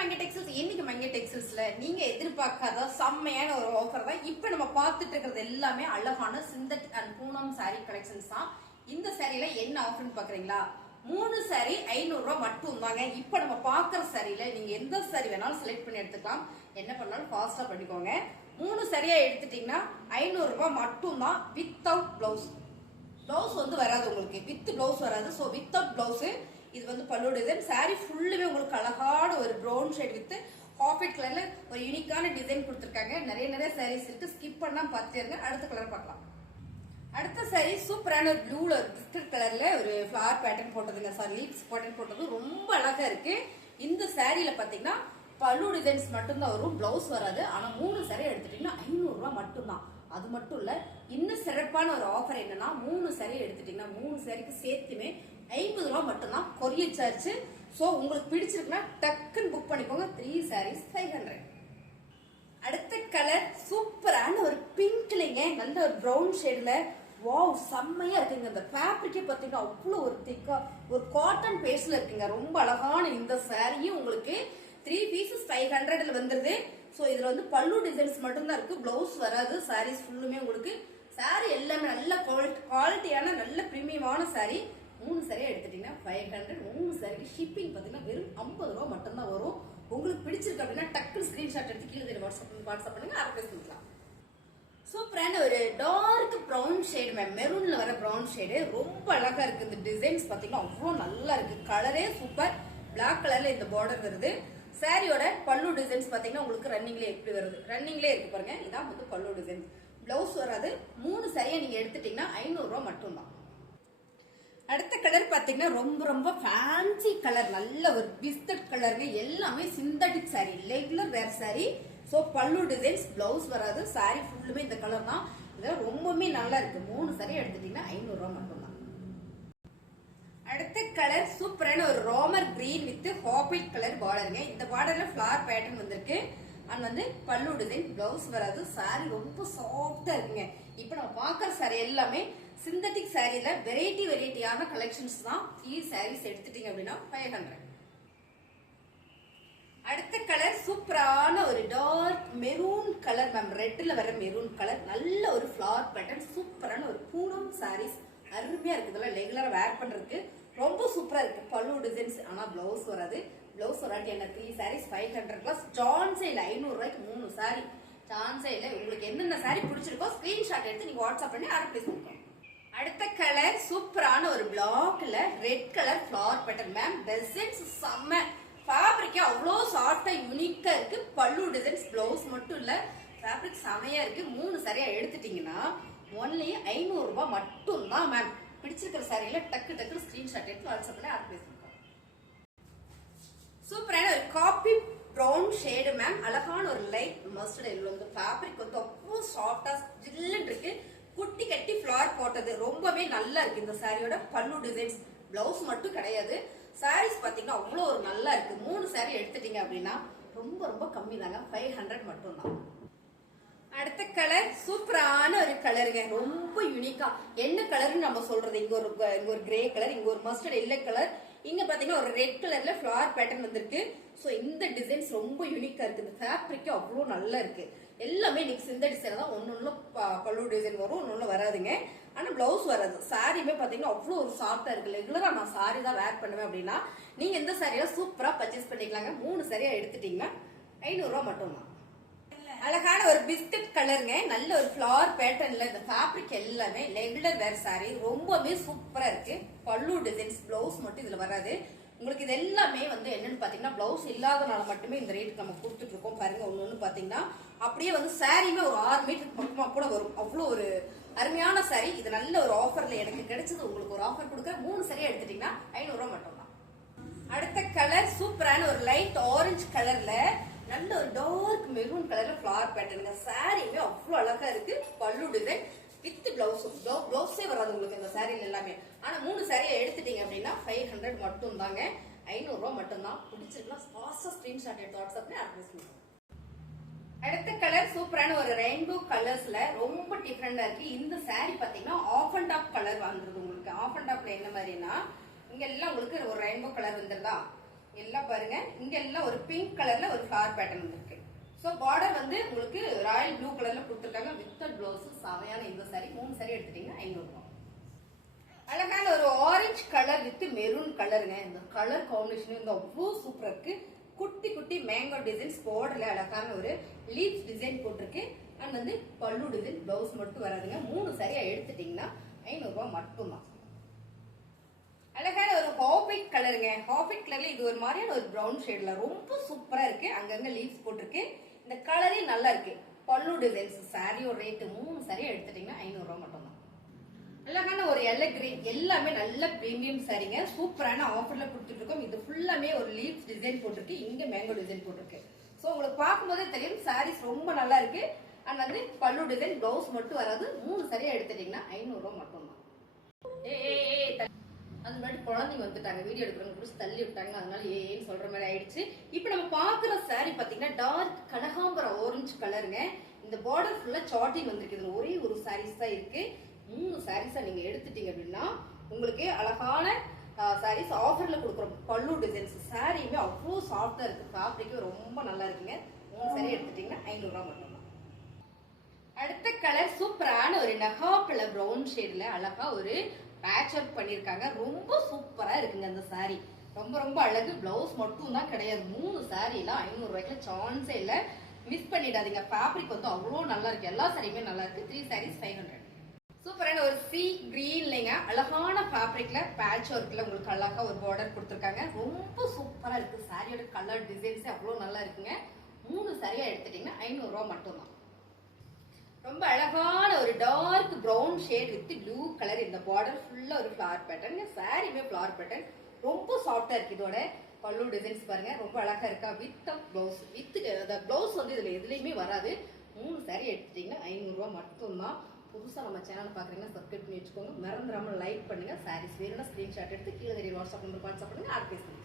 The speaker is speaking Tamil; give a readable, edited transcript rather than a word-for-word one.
மங்கை டெக்ஸ்டைல்ஸ். இன்னைக்கு மங்கை டெக்ஸ்டைல்ஸ்ல நீங்க எதிர்பார்க்காத செம்மையான ஒரு ஆஃபர் தான். இப்ப நம்ம பார்த்துட்டு இருக்கிறது எல்லாமே அழகான synthetic and Poonam sorry collections தான். இந்த சாரியில என்ன ஆஃபர்னு பாக்குறீங்களா? 3 சாரி 500 ரூபாய் மட்டும் தாங்க. இப்ப நம்ம பாக்குற சாரியில நீங்க எந்த சாரி வேணாலும் செலக்ட் பண்ணி எடுத்துக்கலாம். என்ன பண்ணாலும் ஃபாஸ்டா பண்ணிக்கோங்க. 3 சாரியா எடுத்துட்டீங்கன்னா 500 ரூபாய் மட்டும் தான், வித்தவுட் பிளவுஸ். பிளவுஸ் வந்து வராது உங்களுக்கு, வித் பிளவுஸ் வராது. So without blouse. இது வந்து பல்லு டிசைன். சாரி ஃபுல்லுமே உங்களுக்கு அழகான ஒரு ப்ரௌன் ஷேட் வித் காஃபி கலர்ல ஒரு யூனிக்கான டிசைன் கொடுத்துருக்காங்க. நிறைய சாரீஸ் இருக்கு, ஸ்கிப் பண்ணாம பார்த்துட்டே இருங்க. அடுத்த கலர் பார்க்கலாம். அடுத்த சாரி சூப்பரான ஒரு ப்ளூல பிஸ்கட் கலர்ல ஒரு ஃபிளவர் பேட்டர்ன் போட்டதுங்க. சாரி லீப்ஸ் பேட்டர்ன் போட்டது ரொம்ப அழகா இருக்கு. இந்த சாரியில பாத்தீங்கன்னா பல்லு டிசைன்ஸ் மட்டும்தான் வரும், பிளவுஸ் வராது. ஆனா 3 சாரி எடுத்துட்டீங்கன்னா 500 ரூபாய் மட்டும்தான். அது மட்டும் இல்ல, இன்னும் சிறப்பான ஒரு ஆஃபர் என்னன்னா 3 சாரி எடுத்துட்டீங்கன்னா 3 சாரிக்கு சேர்த்துமே 50 ரூபாய் மட்டும்தான் கொரியர் சார்ஜ். சோ உங்களுக்கு பிடிச்சிருக்குன்னா டக்குன்னு புக் பண்ணிக்கோங்க. 3 சாரீஸ் 500. அடுத்த கலர் சூப்பரான ஒரு பிங்க்லிங்க, நல்ல ஒரு ப்ரௌன் ஷேட்ல. வாவ், செம்மையா இருக்குங்க. இந்த ஃபேப்ரிக்கே பாத்தீங்கன்னா அவ்வளவு ஒரு திக்கா ஒரு காட்டன் பேஸ்ட்ல இருக்குங்க. ரொம்ப அழகான இந்த சாரியும் உங்களுக்கு 3 பீசஸ் 500ல வந்துருது. சோ இதுல வந்து பல்லு டிசைன்ஸ் மட்டும் தான் இருக்கு, பிளவுஸ் வராது. சாரீஸ் ஃபுல்லுமே உங்களுக்கு சாரி எல்லாமே நல்ல குவாலிட்டியான நல்ல பிரீமியமான சாரி. 3 சாரியா எடுத்துட்டீங்கன்னா 500. 3 சாரிக்கு ஷிப்பிங் பாத்தீங்கன்னா வெறும் 50 ரூபாய் மட்டும் தான் வரும். உங்களுக்கு பிடிச்சிருக்கு அப்படின்னா டக்குனு ஸ்கிரீன்ஷாட் எடுத்து கீழே வாட்ஸ்அப் பண்ணுங்க, ஆர்டர் பண்ணிக்கலாம். சூப்பரான ஒரு டார்க் ப்ரௌன் ஷேடு மேம், மெரூன்ல வர ப்ரௌன் ஷேடு ரொம்ப அழகா இருக்கு. இந்த டிசைன்ஸ் பாத்தீங்கன்னா அவ்வளவு நல்லா இருக்கு. கலரே சூப்பர். பிளாக் கலர்ல இந்த பார்டர் வருது. சாரியோட பல்லு டிசைன்ஸ் பாத்தீங்கன்னா உங்களுக்கு ரன்னிங்லேயே எப்படி வருது, ரன்னிங்லேயே இருக்கு பாருங்க. இதான் வந்து பல்லு டிசைன், பிளவுஸ் வராது. 3 சாரியா நீங்க எடுத்துட்டீங்கன்னா 500 ரூபாய் மட்டும்தான். அடுத்த கலர் பாத்தீங்கன்னா ரொம்ப ஃபேன்சி கலர், நல்ல ஒரு பிஸ்கட் கலருங்க. எல்லாமே சிந்தட்டிக் சாரி, ரெகுலர் வேர் சாரி. சோ பல்லு டிசைன்ஸ், பிளவுஸ் வராது. சாரி ஃபுல்லுமே இந்த கலர் தான். இதெல்லாம் ரொம்பவே நல்லா இருக்கு. 3 சாரி எடுத்துட்டீங்கன்னா 500 ரூபாய் மட்டும்தான். அடுத்த கலர் சூப்பரான ஒரு ரோமர் கிரீன் வித் ஹாபிட் கலர் பார்டருங்க. இந்த பார்டர்ல ஃபிளவர் பேட்டர்ன் வந்திருக்கு. அண்ட் வந்து பல்லு டிசைன், பிளவுஸ் வராது. சாரி ரொம்ப சாஃப்டா இருக்குங்க. இப்ப நம்ம பாக்குற சாரி எல்லாமே சிந்தட்டிக் சாரியில வெரைட்டியான கலெக்ஷன்ஸ் தான். 3 சாரீஸ் எடுத்துட்டீங்க அப்படின்னா 500. அடுத்த கலர் சூப்பரான ஒரு டார்க் மெரூன் கலர் மேம், ரெட்ல வர மெரூன் கலர். நல்ல ஒரு ஃபிளவர் பேட்டர்ன், சூப்பரான ஒரு பூனம் சாரீஸ். அருமையா இருக்கு. இதெல்லாம் ரெகுலரா வேர் பண்றதுக்கு ரொம்ப சூப்பரா இருக்கு. பல்லு டிசைன்ஸ், ஆனா பிளவுஸ் வராது. பிளவுஸ் வராட்டி என்ன, 3 சாரீஸ் 500 பிளஸ் ஜான்ஸே இல்ல. 500 ரூபாய்க்கு 3 சாரி சான்ஸே இல்ல. உங்களுக்கு என்னென்ன சாரி பிடிச்சிருக்கோ ஸ்கிரீன்ஷாட் எடுத்து நீங்க வாட்ஸ்அப் பண்ணி ஆர்டர் பிளேஸ் பண்ணிக்கோங்க. அடுத்த கலர் சூப்பரான ஒரு பிளாக்ல red colour flower pattern ma'am. Designs செம்ம, ஃபேப்ரிக்கே அவ்வளோ சாஃப்டா யூனிக்கா இருக்கு. பல்லு டிசைன்ஸ், பிளவுஸ் மட்டும் இல்ல, ஃபேப்ரிக் செமையா இருக்கு. 3 சாரியா எடுத்துட்டீங்கன்னா ஒன்லி 500 ரூபாய் மட்டும் தான் மேம். பிடிச்சிருக்கிற சாரியில டக்கு ஸ்கிரீன்ஷாட் எடுத்து வாட்ஸ்அப் பண்ணி ஆர்டர் பிளேஸ் பண்ணிக்கோங்க. சூப்பரான ஒரு காபி ப்ரௌன் ஷேடு மேம், அழகான ஒரு லைட் மஸ்டர்ட் எல்லோ. இந்த ஃபேப்ரிக் வந்து அவ்வளோ சாஃப்டா ஜில்லுன்னு இருக்கு. குட்டி கட்டி ஃபிளவர் போட்டது ரொம்பவே நல்லா இருக்கு. இந்த சாரியோட பல்லு டிசைன்ஸ், பிளவுஸ் மட்டும் கிடையாது. சாரீஸ் பாத்தீங்கன்னா அவ்வளோ ஒரு நல்லா இருக்கு. 3 சாரி எடுத்துட்டீங்க அப்படின்னா ரொம்ப கம்மி தாங்க, 500 மட்டும் தான். அடுத்த கலர் சூப்பரான ஒரு கலருங்க, ரொம்ப யூனிக்கா. என்ன கலர்னு நம்ம சொல்றது, இங்க ஒரு கிரே கலர், இங்க ஒரு மஸ்டர்ட் எல்லோ கலர், இங்க பாத்தீங்கன்னா ஒரு ரெட் கலர்ல ஃபிளவர் பேட்டர்ன் வந்திருக்கு. சோ இந்த டிசைன்ஸ் ரொம்ப யூனிக்கா இருக்கு. இந்த ஃபேப்ரிக் அவ்வளோ நல்லா இருக்கு. எல்லாமே இன்னைக்கு சிந்த டிசைன் தான். ஒன்னு பல்லு டிசைன் வரும், ஒன்னு வராதுங்க. ஆனா பிளவுஸ் வராது. சாரியுமே பாத்தீங்கன்னா அவ்வளவு ஒரு சாஃப்டா இருக்கு. ரெகுலரா நான் சாரி தான் வேர் பண்ணுவேன் அப்படின்னா நீங்க இந்த சாரியா சூப்பரா பர்ச்சேஸ் பண்ணிக்கலாங்க. 3 சாரியா எடுத்துட்டீங்கன்னா 500 ரூபாய் மட்டும் தான். அழகான ஒரு பிஸ்கட் கலருங்க, நல்ல ஒரு ஃபிளவர் பேட்டர்ன்ல. இந்த ஃபேப்ரிக் எல்லாமே ரெகுலர் வேர் சாரி, ரொம்பவே சூப்பரா இருக்கு. பல்லு டிசைன்ஸ், பிளவுஸ் மட்டும் இதுல வராது. உங்களுக்கு இது எல்லாமே வந்து என்னன்னு பாத்தீங்கன்னா பிளவுஸ் இல்லாதனால மட்டுமே இந்த ரேட்டுக்கு நம்ம கொடுத்துட்டு இருக்கோம். பாருங்க, ஒன்னு பாத்தீங்கன்னா அப்படியே வந்து சாரியுமே ஒரு 6 மீட்டர் பக்கமா கூட வரும். அவ்வளவு ஒரு அருமையான சாரி. இது நல்ல ஒரு ஆஃபர்ல எனக்கு கிடைச்சது. உங்களுக்கு ஒரு ஆஃபர் கொடுக்க 3 சாரியா எடுத்துட்டீங்கன்னா 500 ரூபாய் மட்டும் தான். அடுத்த கலர் சூப்பரான ஒரு லைட் ஆரஞ்சு கலர்ல நல்ல ஒரு டார்க் மெரூன் கலர்ல ஃபிளவர் பேட்டர்னுங்க. சாரியுமே அவ்வளவு அழகா இருக்கு. பல்லு டிசைன் வித் பிளவுஸ், பிளவுஸே வராது உங்களுக்கு இந்த சாரியில எல்லாமே. ஆனா 3 சாரியை எடுத்துட்டீங்க அப்படின்னா 500 மட்டும் தாங்க, 500 ரூபாய் மட்டும் தான். பிடிச்சிருக்கலாம் ஃபாஸ்டா ஸ்கிரீன்ஷாட் எடுத்து வாட்ஸ்அப் பண்ணி அட்ரஸ் பண்ணுங்க. அடுத்த கலர் சூப்பரான ஒரு ரெயின்போ கலர்ஸ்ல ரொம்ப டிஃபரெண்டா இருக்கு. இந்த சாரி பாத்தீங்கன்னா ஆஃப் அண்ட் டாப் கலர் வந்துருது உங்களுக்கு. ஆஃப் அண்ட் டாப்ல என்ன மாதிரினா இங்க எல்லாம் உங்களுக்கு ஒரு ரெயின்போ கலர் வந்துருதா. எல்லாம் பாருங்க இங்க எல்லாம் ஒரு பிங்க் கலர்ல ஒரு ஃபிளவர் பேட்டர்ன் வந்திருக்கு. ஸோ பார்டர் வந்து உங்களுக்கு ராயல் ப்ளூ கலர்ல கொடுத்துருக்காங்க. வித் பிளவுஸ் செமையான இந்த சாரி 3 சாரி எடுத்துட்டீங்கன்னா 500 ரூபாய். அழகான ஒரு ஆரஞ்சு கலர் வித் மெரூன் கலருங்க. இந்த கலர் காம்பினேஷன் இந்த அவ்வளோ சூப்பரா இருக்கு. குட்டி குட்டி மேங்கோ டிசைன்ஸ் பார்டர்ல அழகான ஒரு லீவ்ஸ் டிசைன் போட்டிருக்கு. அண்ட் வந்து பல்லு டிசைன் பிளவுஸ் மட்டும் வராதுங்க. 3 சரியா எடுத்துட்டீங்கன்னா 500 ரூபாய் மட்டும்தான். அழகான ஒரு ஹாஃபைட் கலருங்க. ஹாஃபைட் கலர்ல இது ஒரு மாதிரியான ஒரு பிரவுன் ஷேட்ல ரொம்ப சூப்பரா இருக்கு. அங்கங்க லீவ்ஸ் போட்டிருக்கு. இந்த கலரே நல்லா இருக்கு. பல்லு டிசைன்ஸ் சாரியோட ரேட் 3 சரியா எடுத்துட்டீங்கன்னா 500 ரூபாய் மட்டும்தான். அழகான ஒரு எல்லோ கிரீன் எல்லாமே நல்ல பிரீமியம் சாரிங்க. சூப்பரான ஆஃபர்ல கொடுத்துட்டு இருக்கோம். இது ஃபுல்லாமே ஒரு லீவ்ஸ் டிசைன் போட்டிருக்கு. இங்க மேங்கோ டிசைன் போட்டிருக்கு. சோ உங்களுக்கு பார்க்கும்போதே தெரியும் சாரீஸ் ரொம்ப நல்லா இருக்கு. அண்ட் வந்து பல்லு டிசைன் பிளவுஸ் மட்டும் வராது. 3 சரியா எடுத்துட்டீங்கன்னா 500 ரூபாய் மட்டும்தான். அது முன்னாடி குழந்தைங்க வந்துட்டாங்க, வீடியோ எடுக்கிறவங்க புடிச்சு தள்ளி விட்டாங்க. அதனால ஏன்னு சொல்ற மாதிரி ஆயிடுச்சு. இப்ப நம்ம பாக்குற சாரி பாத்தீங்கன்னா டார்க் கனகாம்பர ஆரஞ்சு கலருங்க. இந்த பார்டர் ஃபுல்லா சார்ட்டிங் வந்திருக்கு. இதுல ஒரே ஒரு சாரீஸ் தான் இருக்கு. 3 சாரீஸா நீங்க எடுத்துட்டீங்க அப்படின்னா உங்களுக்கு அழகான சாரீஸ் ஆஃபர்ல கொடுக்குறோம். பல்லு டிசைன்ஸ் சாரியுமே அவ்வளோ சாஃப்டா இருக்கு. ஃபேப்ரிக்கும் ரொம்ப நல்லா இருக்குங்க. 3 சாரி எடுத்துட்டீங்கன்னா 500 ரூபாய் மட்டும். அடுத்த கலர் சூப்பரான ஒரு நகாப்பழ பிரவுன் ஷேட்ல அழகா ஒரு பேட்ச் ஒர்க் பண்ணிருக்காங்க. ரொம்ப சூப்பரா இருக்குங்க அந்த சாரி. ரொம்ப ரொம்ப அழகு. பிளவுஸ் மட்டும் தான் கிடையாது. 3 சாரிலாம் 500 ரூபாய்க்கு சான்ஸே இல்ல. மிஸ் பண்ணிடாதீங்க. ஃபேப்ரிக் வந்து அவ்வளோ நல்லா இருக்கு. எல்லா சாரியுமே நல்லா இருக்கு. 3 சாரீஸ் 500. சூப்பரான ஒரு சி கிரீன்லங்க அழகான ஃபேப்ரிக்ல பேட்ச் ஒர்க்ல உங்களுக்கு அழகா ஒரு பார்டர் கொடுத்துருக்காங்க. ரொம்ப சூப்பரா இருக்கு. சாரியோட கலர் டிசைன்ஸ் அவ்வளோ நல்லா இருக்குங்க. 3 சாரியா எடுத்துட்டீங்கன்னா 500 ரூபாய் மட்டும்தான். ரொம்ப அழகான ஒரு dark brown shade with blue colour. இந்த பார்டர் ஃபுல்லா ஒரு ஃபிளவர் பேட்டர்ன். சாரியுமே ஃபிளவர் பேட்டர்ன் ரொம்ப சாஃப்டா இருக்கு. இதோட பல்லு டிசைன்ஸ் பாருங்க ரொம்ப அழகா இருக்கா. வித் பிளவுஸ் வித் பிளவுஸ் வந்து இதுல எதுலயுமே வராது. 3 சாரி எடுத்துட்டீங்கன்னா 500 ரூபாய் மட்டும்தான். புதுசா நம்ம சேனல் பாக்குறீங்கன்னா சப்ஸ்கிரைப் பண்ணி வச்சுக்கோங்க. மறந்துடாம லைக் பண்ணுங்க. சாரீஸ் வேணும்னா ஸ்கிரீன்ஷாட் எடுத்து கீழே வாட்ஸ்அப் நம்பர் வாட்ஸ்அப் பண்ணுங்க. ஆட் பேசுங்க.